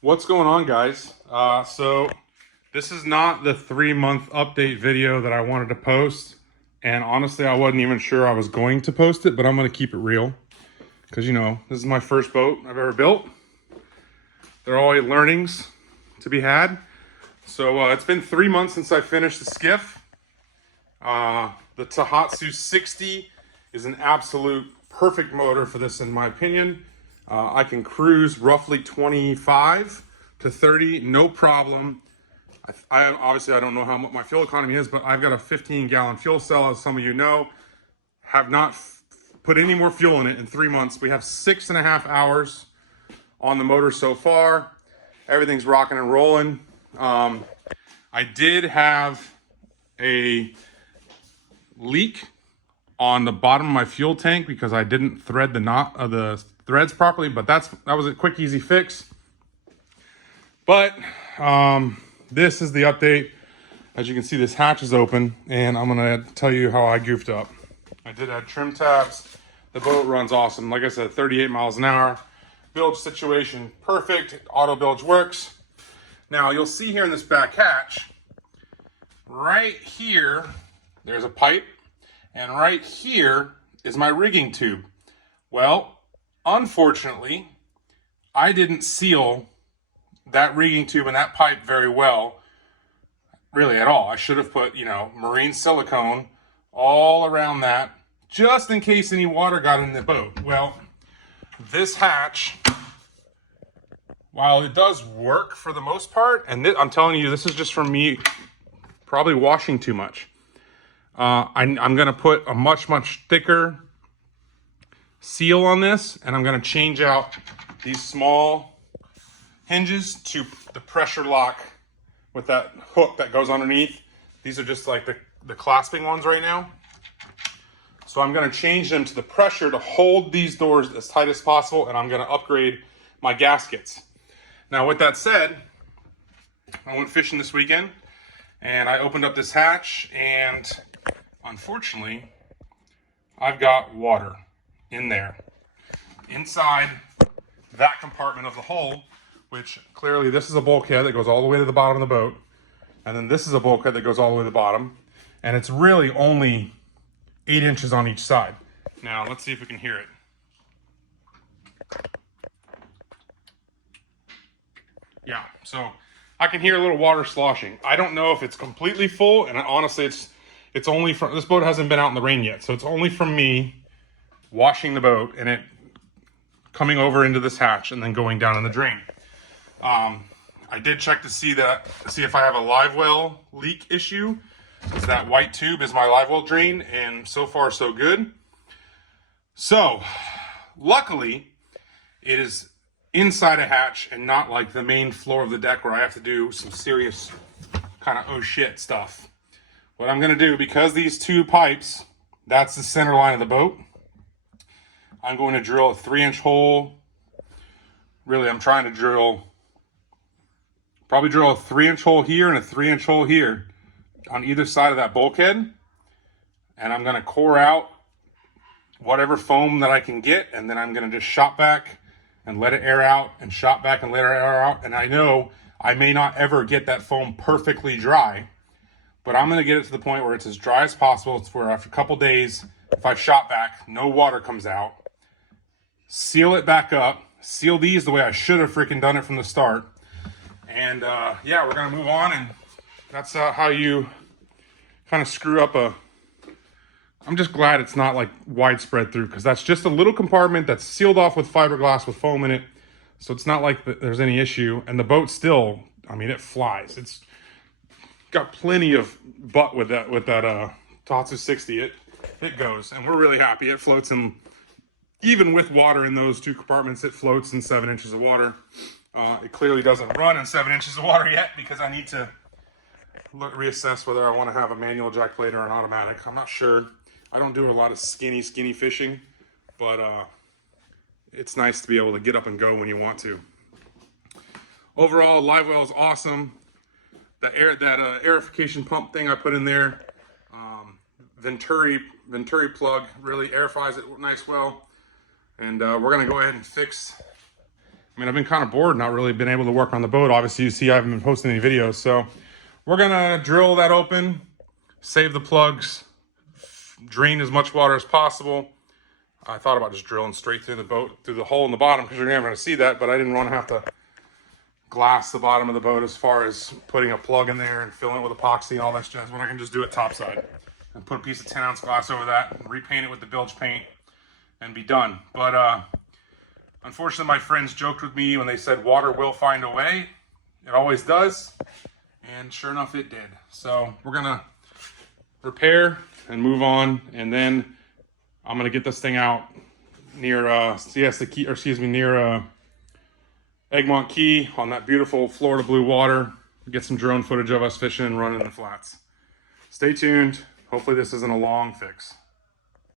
What's going on, guys? So this is not the 3-month update video that I wanted to post, and honestly I wasn't even sure I was going to post it, but I'm going to keep it real because this is my first boat I've ever built. There are always learnings to be had. So it's been 3 months since I finished the skiff. The Tohatsu 60 is an absolute perfect motor for this, in my opinion. I can cruise roughly 25 to 30, no problem. Obviously I don't know how much my fuel economy is, but I've got a 15-gallon fuel cell, as some of you know. Have not put any more fuel in it in 3 months. We have 6.5 hours on the motor so far. Everything's rocking and rolling. I did have a leak on the bottom of my fuel tank because I didn't thread the knot of the threads properly, but that was a quick, easy fix. But this is the update. As you can see, this hatch is open, and I'm gonna tell you how I goofed up. I did add trim tabs. The boat runs awesome. Like I said, 38 miles an hour. Bilge situation perfect. Auto bilge works. Now you'll see here in this back hatch, right here, there's a pipe, and right here is my rigging tube. Well, unfortunately, I didn't seal that rigging tube and that pipe very well, really at all. I should have put, marine silicone all around that, just in case any water got in the boat. Well, this hatch, while it does work for the most part, and I'm telling you, this is just from me probably washing too much. I'm gonna put a much thicker seal on this, and I'm gonna change out these small hinges to the pressure lock with that hook that goes underneath. These are just like the clasping ones right now. So I'm gonna change them to the pressure to hold these doors as tight as possible, and I'm gonna upgrade my gaskets. Now with that said, I went fishing this weekend, and I opened up this hatch, and unfortunately, I've got water in there, inside that compartment of the hull, which clearly this is a bulkhead that goes all the way to the bottom of the boat, and then this is a bulkhead that goes all the way to the bottom, and it's really only 8 inches on each side. Now let's see if we can hear it. Yeah, so I can hear a little water sloshing. I don't know if it's completely full, and honestly it's only from, this boat hasn't been out in the rain yet, so it's only from me washing the boat and it coming over into this hatch and then going down in the drain. I did check to see if I have a live well leak issue. It's that white tube is my live well drain, and so far so good. So luckily it is inside a hatch and not like the main floor of the deck where I have to do some serious kind of oh shit stuff. What I'm gonna do, because these two pipes, that's the center line of the boat, I'm going to drill a 3-inch hole. Really, I'm trying to probably drill a 3-inch hole here and a 3-inch hole here on either side of that bulkhead. And I'm gonna core out whatever foam that I can get, and then I'm gonna just shop back and let it air out, and shop back and let it air out. And I know I may not ever get that foam perfectly dry, but I'm gonna get it to the point where it's as dry as possible. It's where after a couple days, if I shop back, no water comes out. Seal it back up, seal these the way I should have freaking done it from the start. And yeah, we're gonna move on, and that's how you kind of screw up I'm just glad it's not like widespread through, because that's just a little compartment that's sealed off with fiberglass with foam in it. So it's not like there's any issue, and the boat still, I mean, it flies. It's got plenty of butt with that Tohatsu 60. It goes, and we're really happy. It floats in, even with water in those two compartments, it floats in 7 inches of water. It clearly doesn't run in 7 inches of water yet, because I need to reassess whether I want to have a manual jack plate or an automatic. I'm not sure. I don't do a lot of skinny fishing, but it's nice to be able to get up and go when you want to. Overall, live well is awesome. That aerification pump thing I put in there, Venturi plug, really airifies it nice well. And we're gonna go ahead and fix I mean, I've been kind of bored, not really been able to work on the boat. Obviously, you see I haven't been posting any videos, so we're gonna drill that open, save the plugs, drain as much water as possible. I thought about just drilling straight through the boat, through the hole in the bottom, because you're never gonna see that, but I didn't want to have to glass the bottom of the boat as far as putting a plug in there and filling it with epoxy and all that jazz, when I can just do it topside and put a piece of 10-ounce glass over that and repaint it with the bilge paint and be done. But unfortunately, my friends joked with me when they said water will find a way. It always does, and sure enough it did. So we're gonna repair and move on, and then I'm gonna get this thing out near Siesta Key, or excuse me, near Egmont Key on that beautiful Florida blue water. Get some drone footage of us fishing and running the flats. Stay tuned. Hopefully this isn't a long fix.